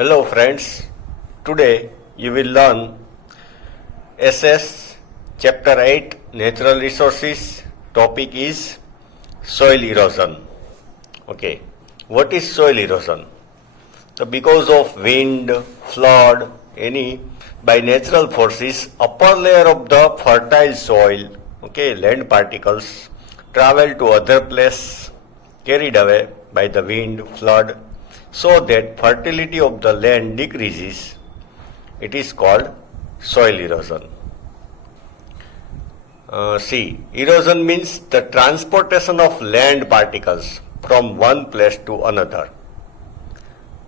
Hello friends, today you will learn SS chapter 8 natural resources. Topic is soil erosion. Okay, what is soil erosion? So because of wind, flood, any by natural forces, upper layer of the fertile soil, okay, land particles travel to other place, carried away by the wind, flood, so that fertility of the land decreases. It is called soil erosion. See, erosion means the transportation of land particles from one place to another.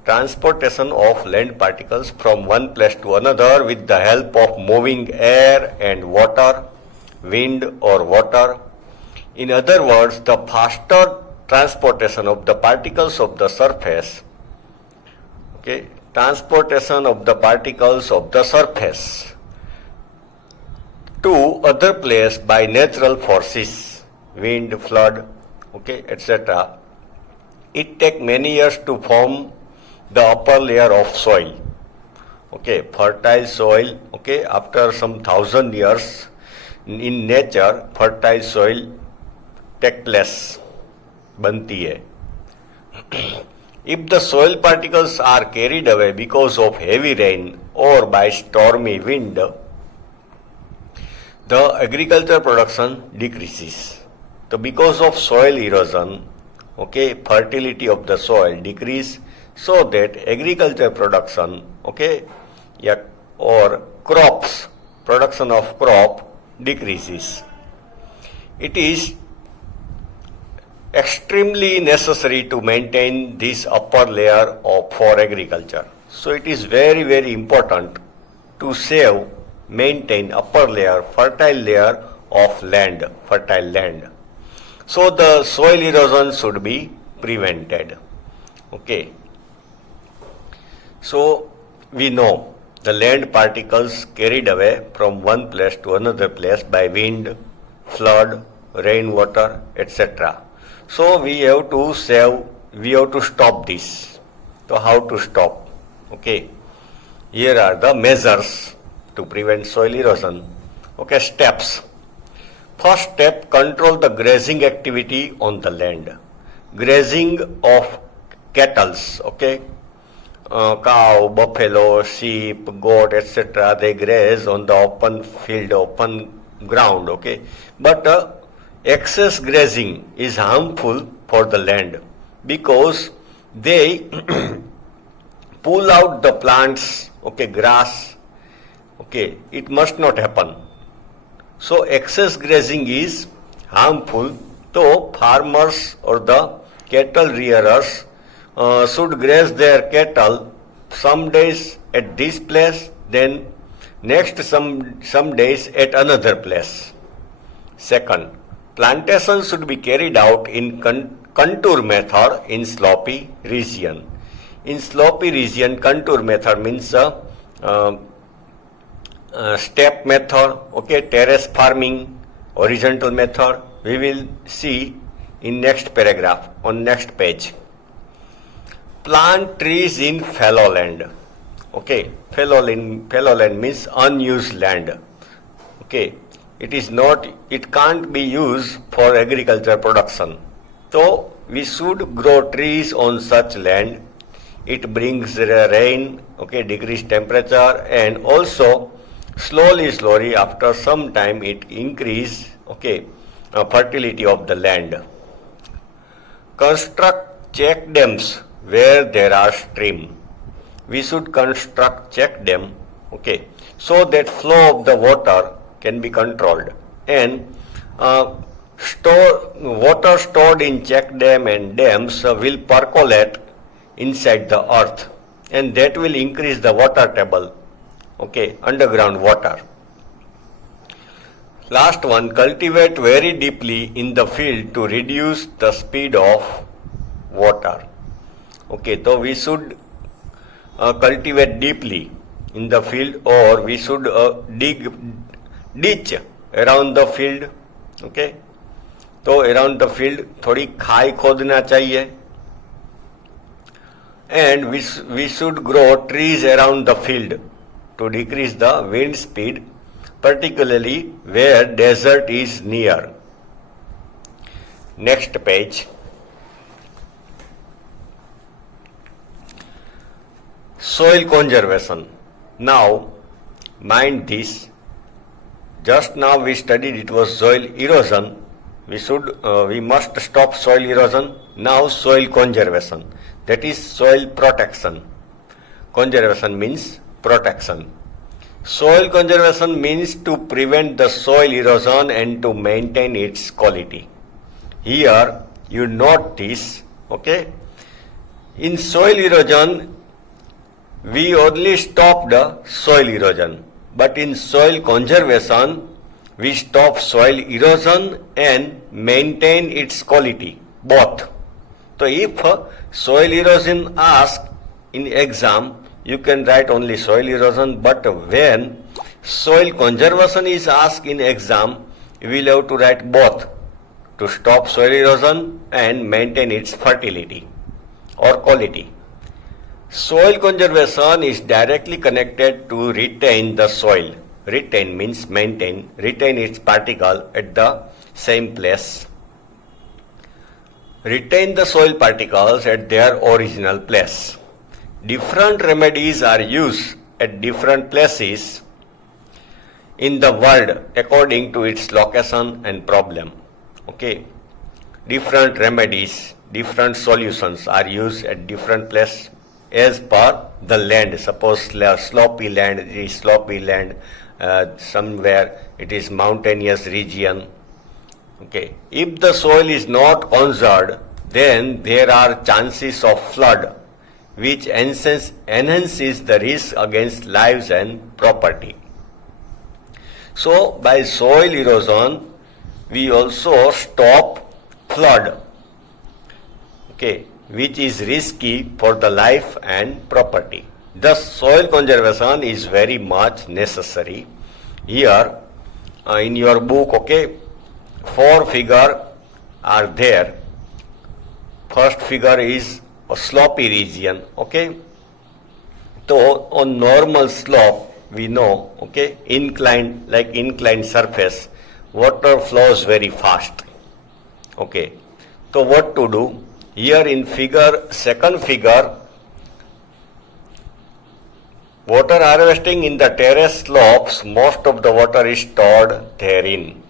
Transportation of land particles from one place to another with the help of moving air and water, wind or water. In other words, the faster transportation of the particles of the surface, okay, transportation of the particles of the surface to other place by natural forces, wind, flood, okay, etc. It takes many years to form the upper layer of soil, okay, fertile soil, okay. After some 1,000 years in nature, fertile soil take place, बनती है. If the soil particles are carried away because of heavy rain or by stormy wind, the agriculture production decreases. So because of soil erosion, okay, fertility of the soil decrease, so that agriculture production, okay, yeah, or crops, production of crop decreases. It is extremely necessary to maintain this upper layer for agriculture. So it is very, very important to save, maintain upper layer, fertile layer of land, fertile land. So the soil erosion should be prevented. Okay. So we know the land particles carried away from one place to another place by wind, flood, rainwater, etc. So we have to save, we have to stop this. So how to stop? Okay. Here are the measures to prevent soil erosion. Okay, steps. First step, control the grazing activity on the land. Grazing of cattle, okay. Cow, buffalo, sheep, goat, etc. They graze on the open field, open ground, okay. But excess grazing is harmful for the land because they pull out the plants, okay, grass, okay, it must not happen. So excess grazing is harmful, so farmers or the cattle rearers should graze their cattle some days at this place, then next some days at another place. Second, plantation should be carried out in contour method in slopy region. In slopy region, contour method means step method, okay, terrace farming, horizontal method. We will see in next paragraph, on next page. Plant trees in fallow land. Okay, fallow land means unused land. Okay, it can't be used for agriculture production. So we should grow trees on such land. It brings rain, okay, decrease temperature, and also slowly after some time it increase, okay, fertility of the land. Construct check dams where there are stream. We should construct check dam, okay, so that flow of the water can be controlled, and water stored in check dam and dams will percolate inside the earth, and that will increase the water table, okay, underground water. Last one, cultivate very deeply in the field to reduce the speed of water. Okay, so we should cultivate deeply in the field, or we should ditch around the field, okay. तो around the field थोड़ी खाई खोदना चाहिए, and we should grow trees around the field to decrease the wind speed, particularly where desert is near. Next page. Soil conservation. Now, mind this. Just now we studied it was soil erosion. We must stop soil erosion. Now soil conservation. That is soil protection. Conservation means protection. Soil conservation means to prevent the soil erosion and to maintain its quality. Here you note this, okay? In soil erosion, we only stop the soil erosion. But in soil conservation, we stop soil erosion and maintain its quality, both. So if soil erosion asked in exam, you can write only soil erosion, but when soil conservation is asked in exam, you will have to write both, to stop soil erosion and maintain its fertility or quality. Soil conservation is directly connected to retain the soil. Retain means maintain, retain its particle at the same place. Retain the soil particles at their original place. Different remedies are used at different places in the world according to its location and problem. Okay. Different remedies, different solutions are used at different places as per the land. Suppose sloppy land, it is sloppy land, somewhere it is mountainous region. Okay. If the soil is not conserved, then there are chances of flood, which enhances the risk against lives and property. So by soil erosion, we also stop flood, okay, which is risky for the life and property. Thus, soil conservation is very much necessary. Here, in your book, okay, 4 figures are there. First figure is a sloppy region, okay. So, on normal slope, we know, okay, inclined surface, water flows very fast, okay. So, what to do? Here in second figure, water harvesting in the terrace slopes, most of the water is stored therein.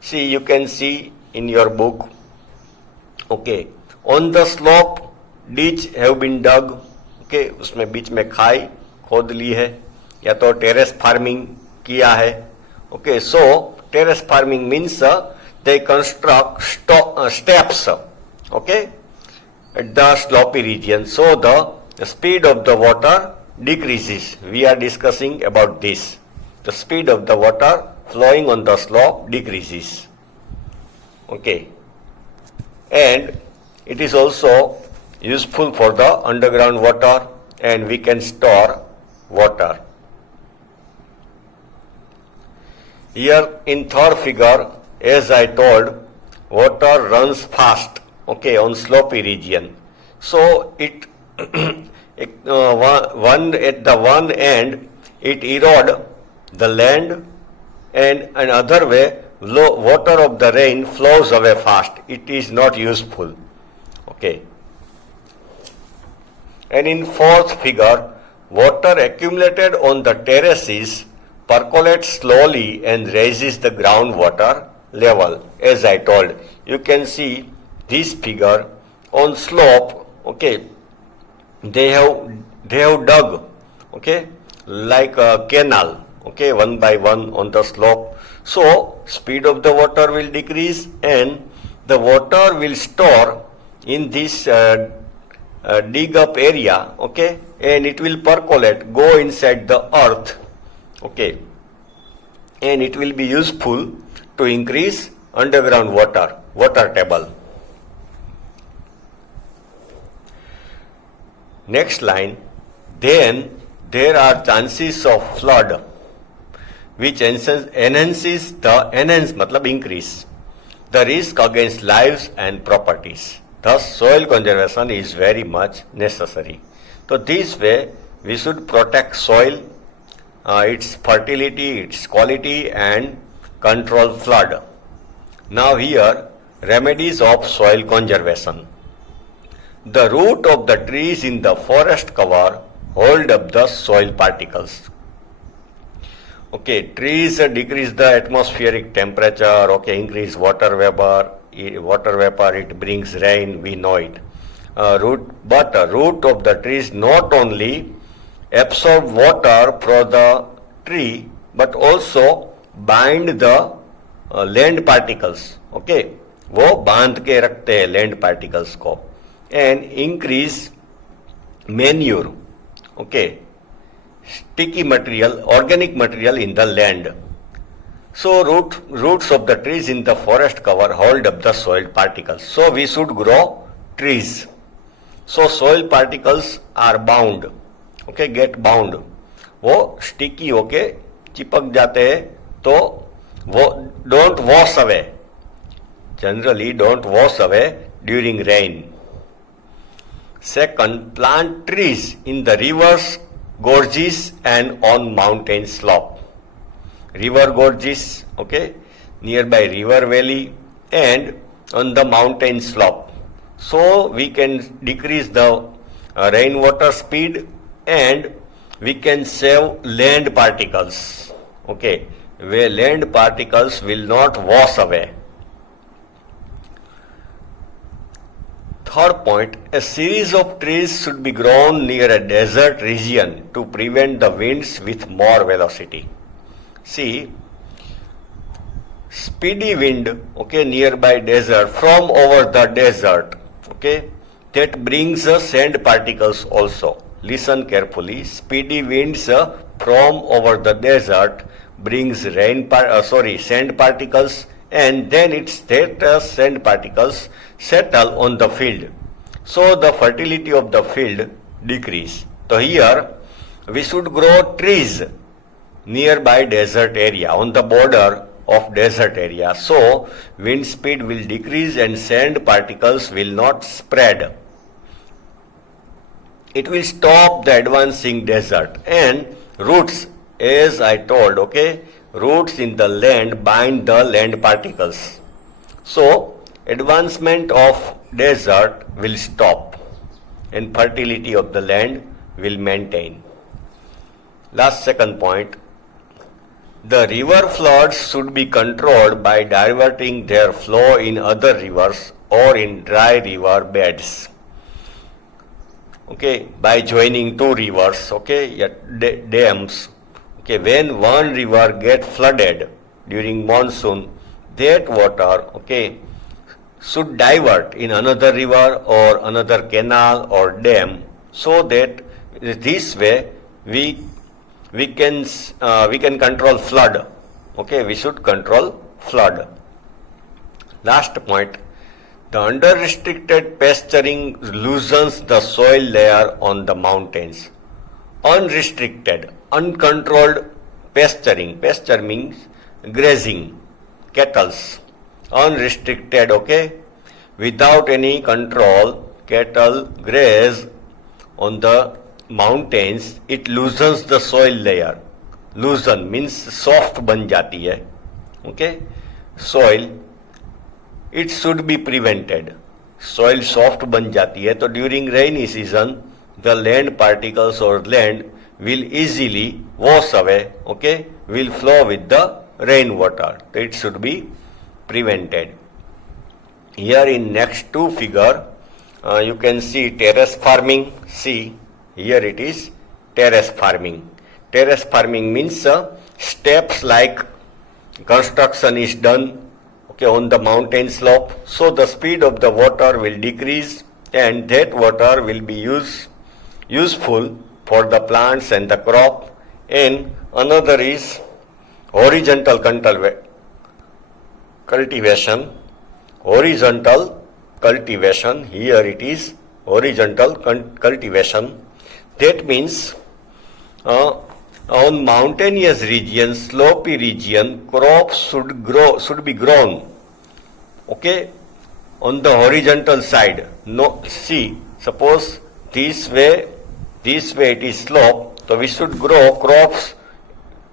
See, you can see in your book, okay, on the slope, ditch have been dug, okay, उसमें बीच में खाई खोद ली है, या तो terrace farming किया है, okay. So terrace farming means they construct steps, okay, at the sloppy region, so the speed of the water decreases. We are discussing about this. The speed of the water flowing on the slope decreases, okay, and it is also useful for the underground water, and we can store water. Here in third figure, as I told, water runs fast, okay, on slopy region. So it at the one end it erode the land, and another way water of the rain flows away fast. It is not useful, okay. And in fourth figure, water accumulated on the terraces percolates slowly and raises the groundwater level. As I told, you can see this figure on slope, okay, they have dug, okay, like a canal, okay, one by one on the slope. So speed of the water will decrease and the water will store in this dig up area, okay, and it will percolate, go inside the earth, okay, and it will be useful to increase underground water table. Next line, then there are chances of flood, which enhances the increase the risk against lives and properties. Thus, soil conservation is very much necessary. So, this way we should protect soil, its fertility, its quality, and control flood. Now, here remedies of soil conservation. The root of the trees in the forest cover hold up the soil particles. Okay, trees decrease the atmospheric temperature, okay, increase water vapor, it brings rain, we know it. But the root of the trees not only absorb water from the tree, but also bind the land particles, okay, वो बांध के रखते हैं land particles को, and increase manure, okay, sticky material, organic material in the land. So roots of the trees in the forest cover hold up the soil particles. So we should grow trees. So soil particles are bound, okay, get bound. वो sticky होके चिपक जाते हैं, तो वो don't wash away. Generally don't wash away during rain. Second, plant trees in the rivers, gorges and on mountain slope. River gorges, okay, nearby river valley and on the mountain slope. So we can decrease the rainwater speed and we can save land particles, okay, where land particles will not wash away. Third point, a series of trees should be grown near a desert region to prevent the winds with more velocity. See, speedy wind, okay, nearby desert, from over the desert, okay, that brings sand particles also. Listen carefully. Speedy winds from over the desert brings sand particles, and then it's that sand particles settle on the field. So the fertility of the field decrease. So here we should grow trees nearby desert area, on the border of desert area. So wind speed will decrease and sand particles will not spread. It will stop the advancing desert, and roots, as I told, okay, roots in the land bind the land particles. So advancement of desert will stop and fertility of the land will maintain. Last second point, the river floods should be controlled by diverting their flow in other rivers or in dry river beds. Okay, by joining two rivers, okay, dams. Okay, when one river gets flooded during monsoon, that water, okay, should divert in another river or another canal or dam, so that this way we can control flood. Okay, we should control flood. Last point, the under-restricted pasturing loosens the soil layer on the mountains. Unrestricted, uncontrolled pasturing, pasture means grazing, cattles. Unrestricted, okay, without any control, cattle graze on the mountains, it loosens the soil layer. Loosen means soft ban jati hai, okay, soil, it should be prevented. Soil soft ban jati hai, so during rainy season the land particles or land will easily wash away, okay, will flow with the rainwater. It should be prevented. Here in next two figure, you can see terrace farming. See, here it is terrace farming. Terrace farming means steps like construction is done, okay, on the mountain slope. So the speed of the water will decrease and that water will be useful for the plants and the crop. And another is horizontal cultivation. Horizontal cultivation, here it is horizontal cultivation. That means on mountainous region, slopy region, crops should be grown, okay, on the horizontal side. No, see, suppose this way it is slope, so we should grow crops,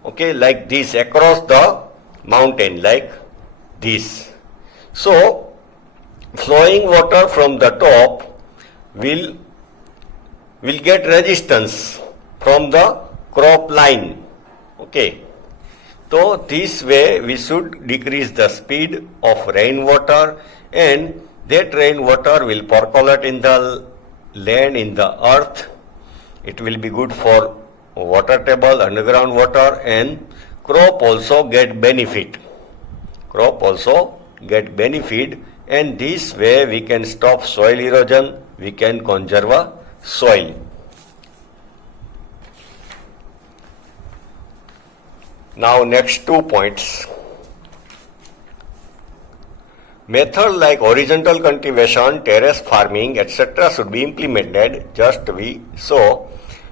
okay, like this across the mountain, like this. So, flowing water from the top will get resistance from the crop line, okay. So, this way we should decrease the speed of rainwater, and that rainwater will percolate in the land, in the earth. It will be good for water table, underground water, and crop also get benefit. Crop also get benefit, and this way we can stop soil erosion, we can conserve soil. Now next 2 points. Method like horizontal cultivation, terrace farming, etc. should be implemented. So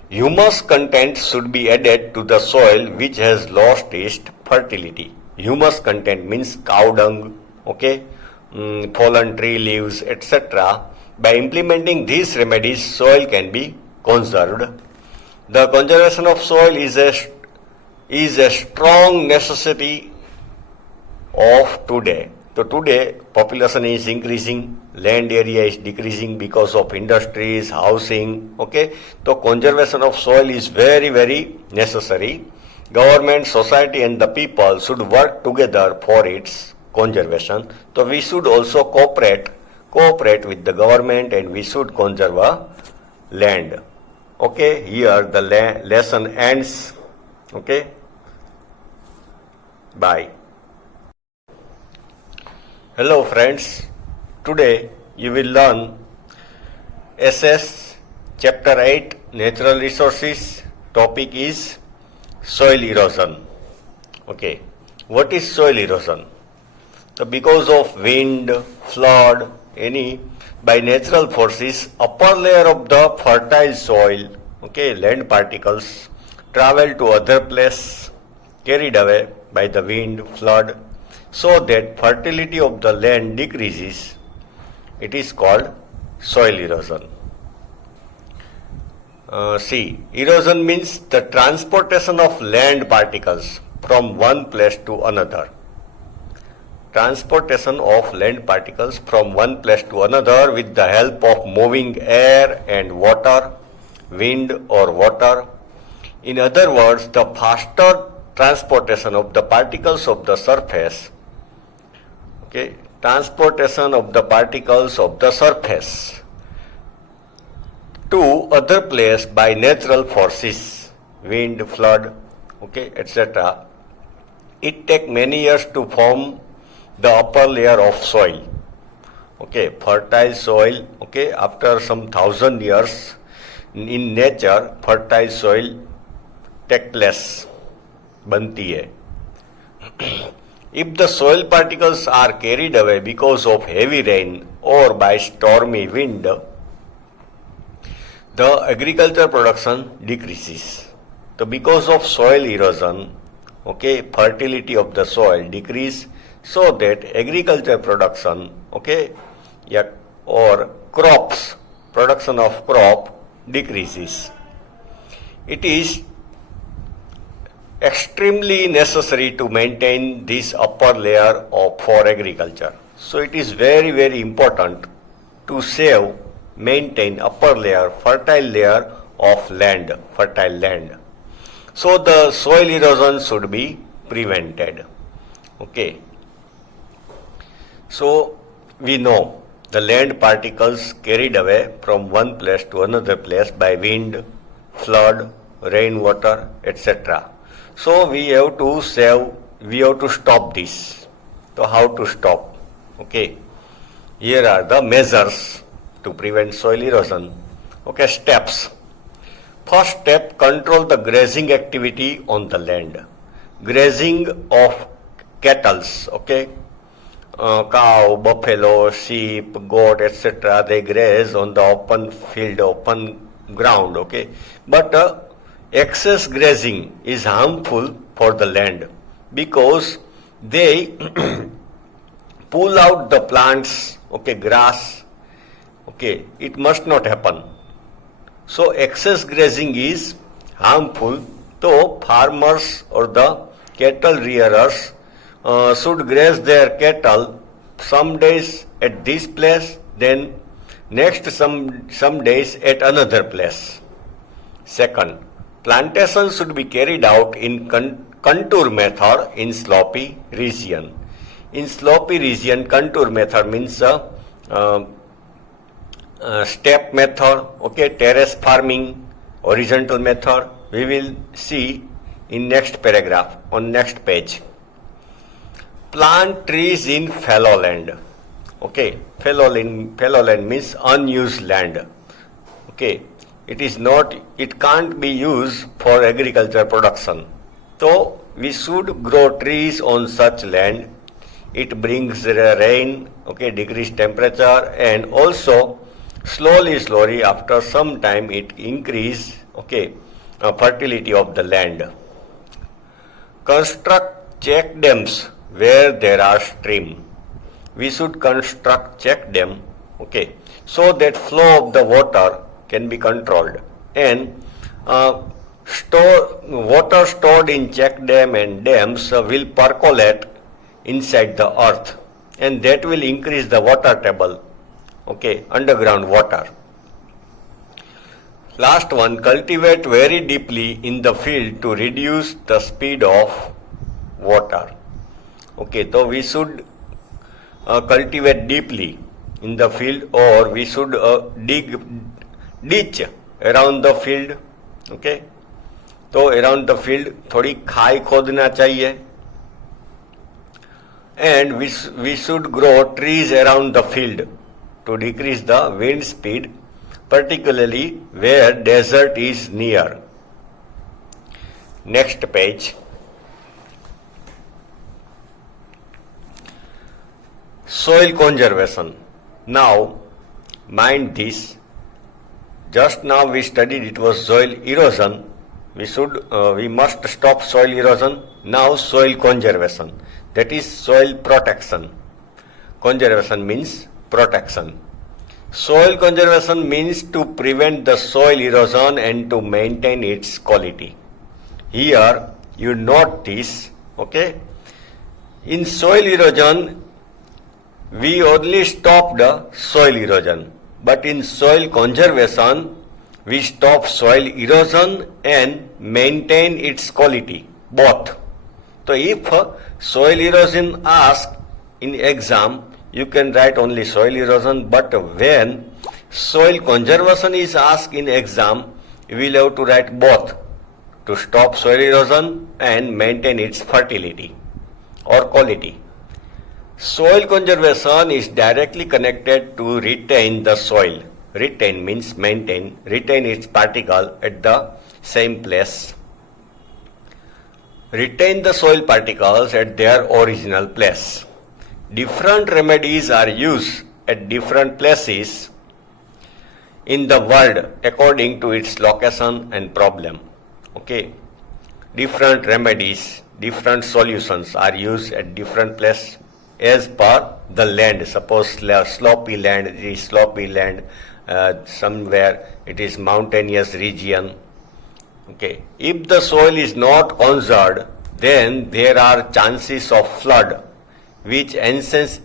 humus content should be added to the soil which has lost its fertility. Humus content means cow dung, okay, fallen tree leaves, etc. By implementing these remedies, soil can be conserved. The conservation of soil is a strong necessity of today. So today population is increasing, land area is decreasing because of industries, housing, okay. So conservation of soil is very, very necessary. Government, society and the people should work together for its conservation. So we should also cooperate with the government, and we should conserve land. Okay, here the lesson ends. Okay, bye. Hello friends, today you will learn SS chapter 8 natural resources. Topic is soil erosion. Okay, what is soil erosion? So because of wind, flood, by natural forces, upper layer of the fertile soil, okay, land particles travel to other place, carried away by the wind, flood, so that fertility of the land decreases. It is called soil erosion. See, erosion means the transportation of land particles from one place to another. Transportation of land particles from one place to another with the help of moving air and water, wind or water. In other words, the faster transportation of the particles of the surface, okay, transportation of the particles of the surface to other place by natural forces, wind, flood, okay, etc. It takes many years to form the upper layer of soil, okay, fertile soil, okay. After some 1,000 years in nature, fertile soil take place, बनती है. If the soil particles are carried away because of heavy rain or by stormy wind, the agriculture production decreases. So because of soil erosion, okay, fertility of the soil decrease, so that agriculture production, okay, or crops, production of crop decreases. It is extremely necessary to maintain this upper layer for agriculture. So it is very, very important to maintain upper layer, fertile layer of land, fertile land. So the soil erosion should be prevented. Okay. So we know the land particles carried away from one place to another place by wind, flood, rainwater, etc. So we have to stop this. So how to stop? Okay. Here are the measures to prevent soil erosion. Okay, steps. First step, control the grazing activity on the land. Grazing of cattle, okay. Cow, buffalo, sheep, goat, etc. They graze on the open field, open ground, okay. But excess grazing is harmful for the land because they pull out the plants, okay, grass, okay, it must not happen. So excess grazing is harmful, though farmers or the cattle rearers should graze their cattle some days at this place, then next some days at another place. Second, plantation should be carried out in contour method in slopy region. In slopy region, contour method means step method, okay, terrace farming, horizontal method. We will see in next paragraph on next page. Plant trees in fallow land. Okay, fallow land means unused land. Okay, it can't be used for agriculture production. So we should grow trees on such land. It brings rain, okay, decreased temperature, and also slowly after some time it increase, okay, fertility of the land. Construct check dams where there are stream. We should construct check dam, okay, so that flow of the water can be controlled, and water stored in check dam and dams will percolate inside the earth, and that will increase the water table, okay, underground water. Last one, cultivate very deeply in the field to reduce the speed of water. Okay, so we should cultivate deeply in the field, or we should ditch around the field. Okay, तो around the field थोड़ी खाई खोदना चाहिए, and we should grow trees around the field to decrease the wind speed, particularly where desert is near. Next page. Soil conservation. Now, mind this. Just now we studied it was soil erosion. We must stop soil erosion. Now soil conservation. That is soil protection. Conservation means protection. Soil conservation means to prevent the soil erosion and to maintain its quality. Here you note this, okay? In soil erosion, we only stop the soil erosion, but in soil conservation, we stop soil erosion and maintain its quality, both. So if soil erosion asked in exam, you can write only soil erosion, but when soil conservation is asked in exam, you will have to write both, to stop soil erosion and maintain its fertility or quality. Soil conservation is directly connected to retain the soil. Retain means maintain, retain its particle at the same place. Retain the soil particles at their original place. Different remedies are used at different places in the world according to its location and problem. Okay, different remedies, different solutions are used at different places as per the land. Suppose sloppy land, it is sloppy land, somewhere it is mountainous region. Okay, if the soil is not conserved, then there are chances of flood, which enhances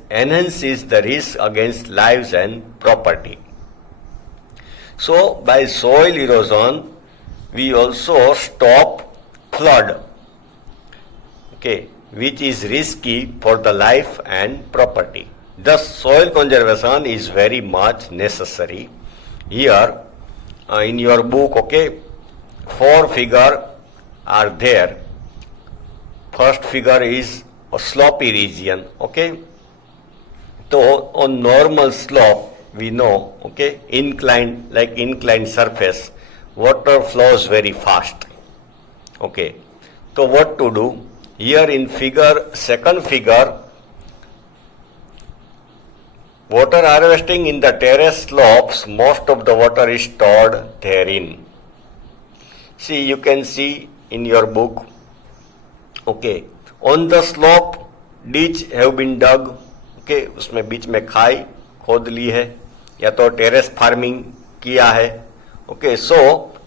the risk against lives and property. So by soil erosion, we also stop flood, okay, which is risky for the life and property. Thus, soil conservation is very much necessary. Here, in your book, okay, 4 figures are there. First figure is a sloppy region, okay. So, on normal slope, we know, okay, inclined surface, water flows very fast, okay. So, what to do? Here in second figure, water harvesting in the terrace slopes, most of the water is stored therein. See, you can see in your book, okay, on the slope, ditch have been dug, okay, उसमें बीच में खाई खोद ली है या तो terrace farming किया है. Okay, so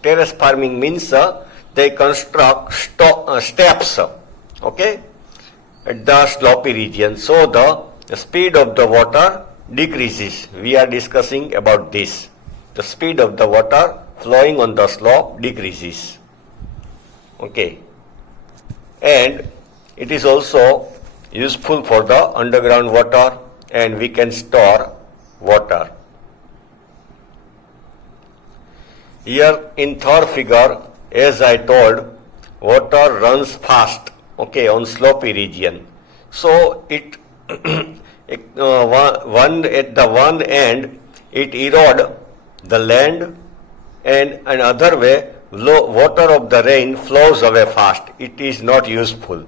terrace farming means they construct steps, okay, at the slopy region, so the speed of the water decreases. We are discussing about this. The speed of the water flowing on the slope decreases. Okay, and it is also useful for the underground water, and we can store water. Here in third figure, as I told, water runs fast, okay, on slopy region. So it one at the one end it erode the land, and another way water of the rain flows away fast. It is not useful.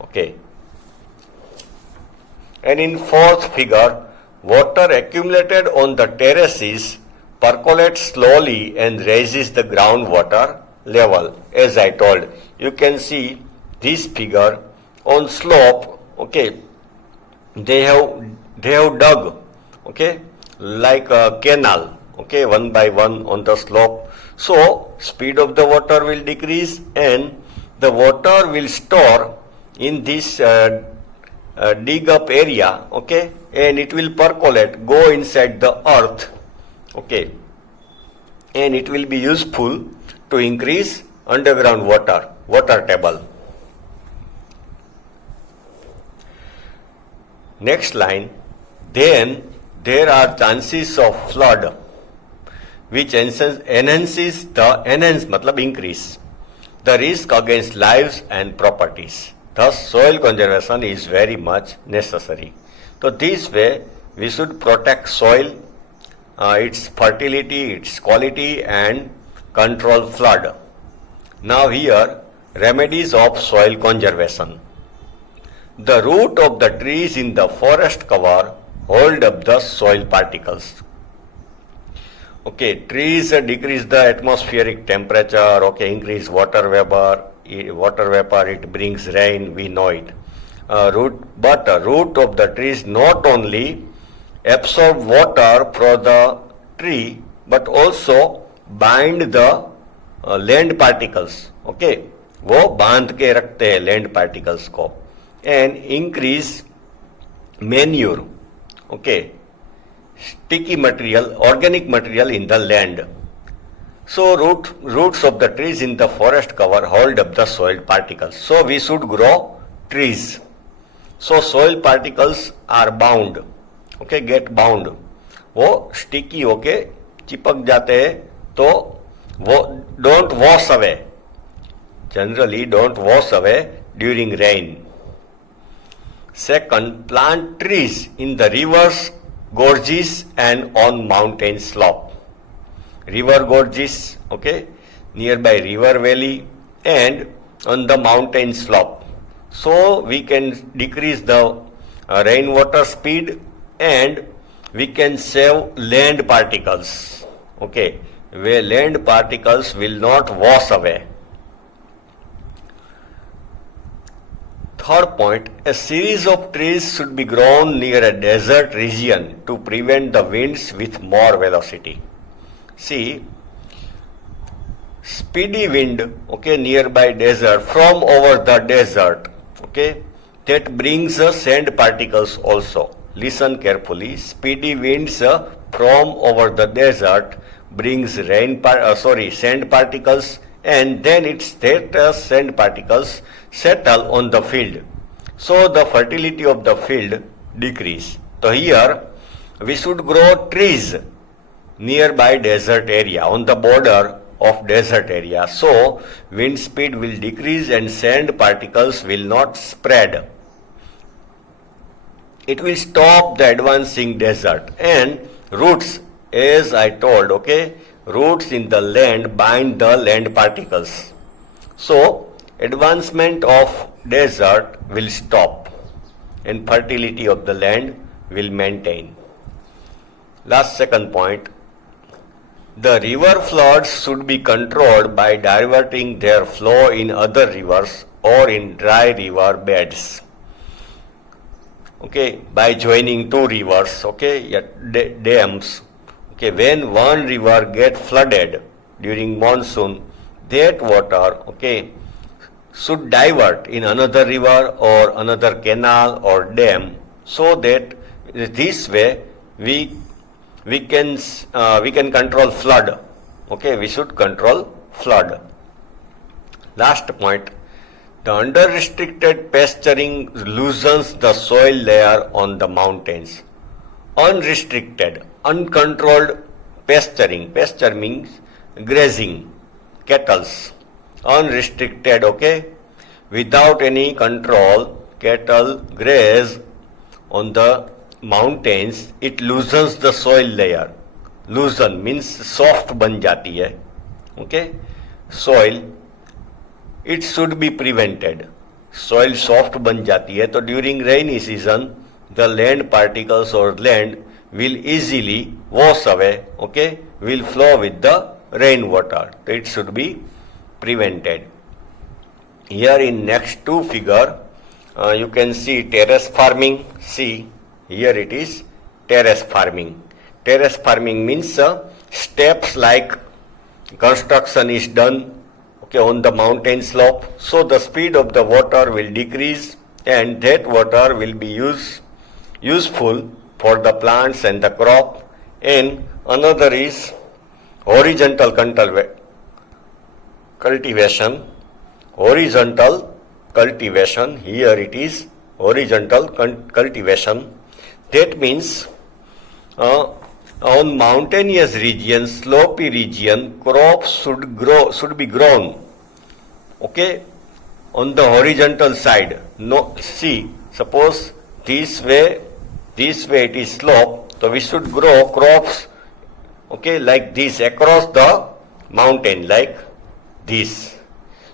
Okay. And in fourth figure, water accumulated on the terraces percolates slowly and raises the groundwater level. As I told, you can see this figure on slope. Okay, they have dug, okay, like a canal, okay, one by one on the slope. So speed of the water will decrease, and the water will store in this dig up area, okay, and it will percolate, go inside the earth, okay, and it will be useful to increase underground water table. Next line, then there are chances of flood which enhances matlab increase the risk against lives and properties. Thus soil conservation is very much necessary. So this way we should protect soil, its fertility, its quality, and control flood. Now here, remedies of soil conservation. The root of the trees in the forest cover hold up the soil particles. Okay, trees decrease the atmospheric temperature, okay, increase water vapor, it brings rain, we know it. But the root of the trees not only absorb water from the tree, but also bind the land particles, okay, वो बांध के रखते हैं land particles को, and increase manure, okay, sticky material, organic material in the land. So roots of the trees in the forest cover hold up the soil particles. So we should grow trees. So soil particles are bound, okay, get bound. वो sticky होके चिपक जाते हैं, तो वो don't wash away. Generally don't wash away during rain. Second, plant trees in the rivers, gorges, and on mountain slope. River gorges, okay, nearby river valley, and on the mountain slope. So we can decrease the rainwater speed, and we can save land particles, okay, where land particles will not wash away. Third point, a series of trees should be grown near a desert region to prevent the winds with more velocity. See, speedy wind, okay, nearby desert, from over the desert, okay, that brings sand particles also. Listen carefully. Speedy winds from over the desert brings sand particles, and then it's that sand particles settle on the field. So the fertility of the field decrease. So here we should grow trees nearby desert area, on the border of desert area. So wind speed will decrease and sand particles will not spread. It will stop the advancing desert, and roots, as I told, okay, roots in the land bind the land particles. So advancement of desert will stop and fertility of the land will maintain. Last second point, the river floods should be controlled by diverting their flow in other rivers or in dry river beds. okay, by joining two rivers, okay, dams. Okay, when one river get flooded during monsoon, that water, okay, should divert in another river or another canal or dam, so that this way we can control flood. Okay, we should control flood. Last point, the under-restricted pasturing loosens the soil layer on the mountains. Unrestricted, uncontrolled pasturing, pasture means grazing, cattles. Unrestricted, okay, without any control, cattle graze on the mountains, it loosens the soil layer. Loosen means soft बन जाती है, okay, soil. It should be prevented. Soil soft बन जाती है, तो during rainy season, the land particles or land will easily wash away, okay, will flow with the rainwater. So it should be prevented. Here in next two figure, you can see terrace farming. See, here it is terrace farming. Terrace farming means steps like construction is done, okay, on the mountain slope, so the speed of the water will decrease and that water will be useful for the plants and the crop. And another is horizontal cultivation. Horizontal cultivation, here it is horizontal cultivation. That means on mountainous region, slopy region, crops should be grown, okay, on the horizontal side. No, see, suppose this way it is slope, so we should grow crops, okay, like this across the mountain, like this.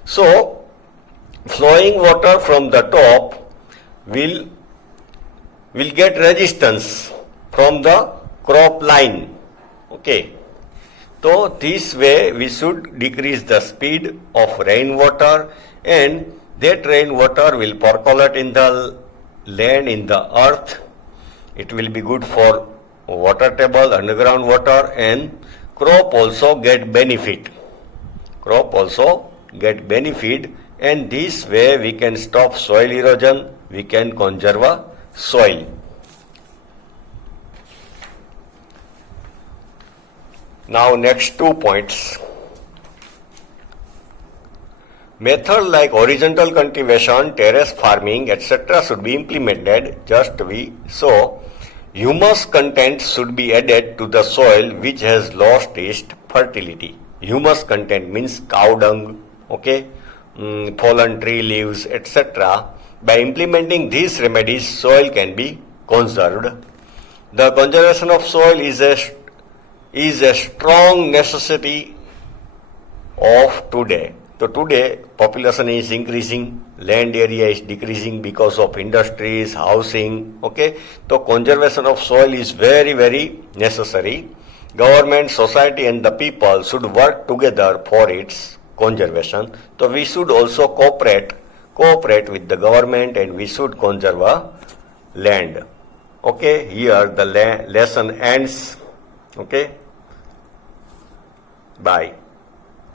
So flowing water from the top will get resistance from the crop line, okay. So this way we should decrease the speed of rainwater, and that rainwater will percolate in the land, in the earth. It will be good for water table, underground water, and crop also get benefit. Crop also get benefit, and this way we can stop soil erosion, we can conserve soil. Now next 2 points. Method like horizontal cultivation, terrace farming, etc. should be implemented. So humus content should be added to the soil which has lost its fertility. Humus content means cow dung, okay, fallen tree leaves, etc. By implementing these remedies, soil can be conserved. The conservation of soil is a strong necessity of today. So today population is increasing, land area is decreasing because of industries, housing, okay. So conservation of soil is very, very necessary. Government, society and the people should work together for its conservation. So we should also cooperate with the government, and we should conserve land. Okay, here the lesson ends. Okay, bye.